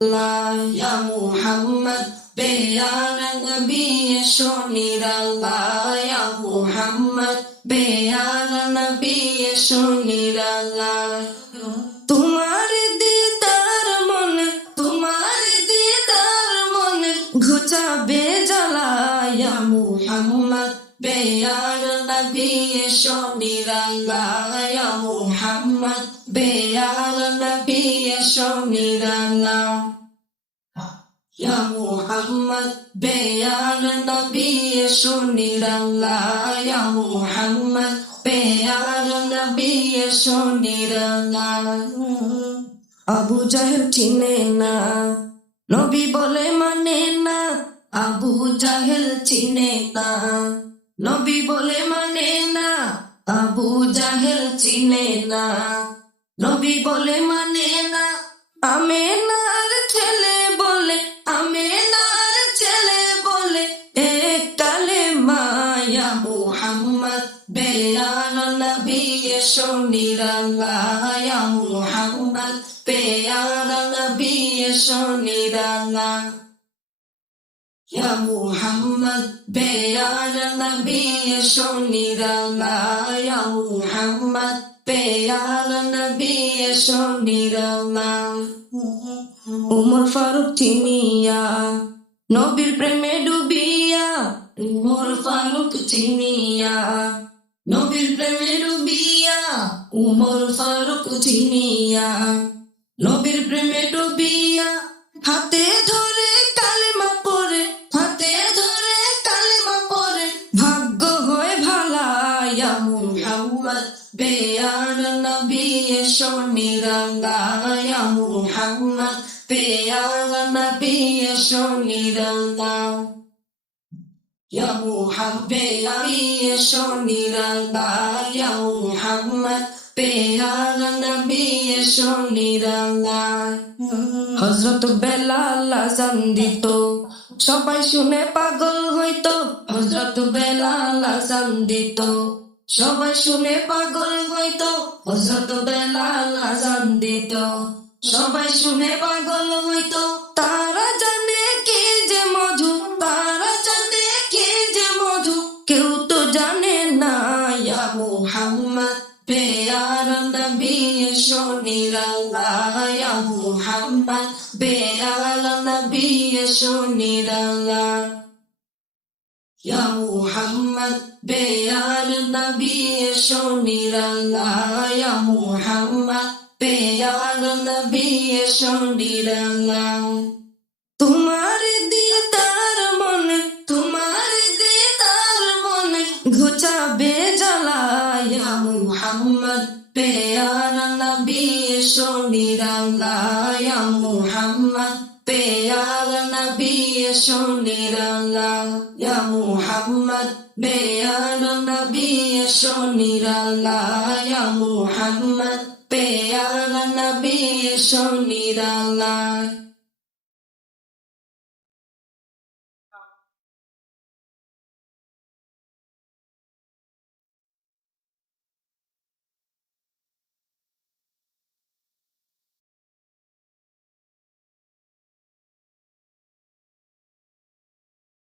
Ya Muhammad Beyana Nabi Shonirallah Ya Muhammad Beyana Nabi Shonirallah তোমার দিদার মনে ঘুচাবে জ্বালা Ya Muhammad Beyana Nabi Shonirallah Ya Muhammad Beyana Nabi Shonirallah Ya Muhammad Beyana Nabi Shonirallah Ya Muhammad Beyana Nabi Shonirallah Abu Jahil চিনে না নবী বলে মানে না Abu Jahil চিনে না নবী বলে মানে না Abu Jahil চিনে না নবী বলে মানে না আমেনার ছেলে বলে এক কালেমা Ya Muhammad Beyana Nabi Shonirallah Ya Muhammad Beyana Nabi Shonirallah Ya Muhammad Beyana Nabi Shonirallah Ya Muhammad Beyana Nabi Shonirallah Umar Faruk চিনিয়া নবীর প্রেমে ডুবিয়া Umar Faruk চিনিয়া নবীর প্রেমে ডুবিয়া Umar Faruk চিনিয়া নবীর প্রেমে ডুবিয়া হাতে ধরে কালেমা পড়ে ভাগ্য হয় ভালা Ya Muhammad Beyana Nabi Shonirallah Ya Muhammad Beyana Nabi Shonirallah Ya Muhammad Beyana Shonirallah Ya Muhammad Beyana Nabi Shonirallah হযরত বেলাল আযান দিত সবাই শুনে পাগল হইতো হযরত বেলাল আযান দিত সবাই শুনে পাগল হইতো হযরত বেলাল আযান দিত সবাই শুনে পাগল হইতো তারা জানে কি যে মধু কেউ তো জানে না Ya Muhammad Beyana Nabi Shonirallah Ya Muhammad Beyana Nabi Shonirallah Ya Muhammad Beyana Nabi Shonirallah Ya Muhammad Beyana Nabi Shonirallah তোমার দিদার মনে ঘুচাবে জ্বালা Ya Muhammad Beyana Nabi Shonirallah Ya Muhammad Beyana Nabi Shonirallah Ya Muhammad Beyana Nabi Shonirallah Ya Muhammad Beyana Nabi Shonirallah